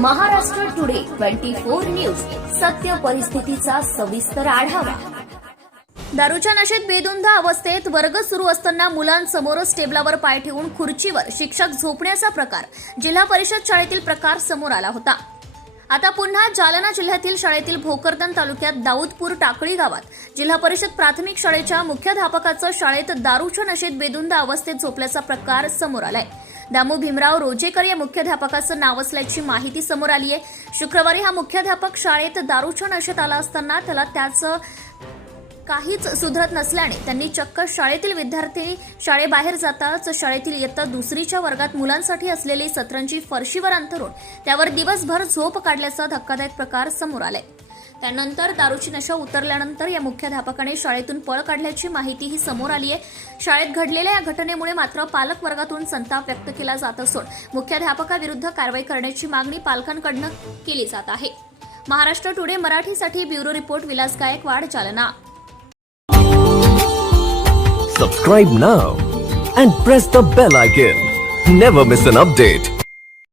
Maharashtra today twenty four news. सत्य परिस्थितीचा सविस्तर आढावा. दारूच्या नशेत बेधुंद अवस्थेत वर्ग सुरू असताना मुलांसमोरच टेबलावर पाय ठेवून खुर्चीवर शिक्षक झोपण्याचा प्रकार जिल्हा परिषद शाळेतील प्रकार समोर आला होता. आता पुन्हा जालना जिल्ह्यातील शाळेतील भोकरदन तालुक्यात दाऊदपूर टाकळी गावात जिल्हा परिषद प्राथमिक शाळेच्या मुख्याध्यापकाचं शाळेत दारूच्या नशेत बेधुंद अवस्थेत झोपल्याचा प्रकार समोर आलाय. दामू भीमराव रोजेकर या मुख्याध्यापकाचं नाव असल्याची माहिती समोर आली आहे शुक्रवारी हा मुख्याध्यापक शाळेत दारूच्या नशेत आला असताना त्याला त्याचं काहीच सुधरत नसल्याने त्यांनी चक्क शाळेतील विद्यार्थी शाळेबाहेर जाताच शाळेतील इयत्ता दुसरीच्या वर्गात मुलांसाठी असलेली सतरंजी फरशीवर अंथरून त्यावर दिवसभर झोप काढल्याचा धक्कादायक प्रकार समोर आलाय. त्यानंतर दारूची नशा उतरल्यानंतर या मुख्याध्यापकाने शाळेतून पळ काढल्याची माहितीही समोर आली आहे शाळेत घडलेल्या या घटनेमुळे मात्र पालक वर्गातून संताप व्यक्त केला जात असून मुख्याध्यापकाविरुद्ध कारवाई करण्याची मागणी पालकांकडनं केली जात आहे महाराष्ट्र टुडे मराठीसाठी bureau report Vilas Gaikwad Jalna Subscribe now and press the bell icon. Never miss an update.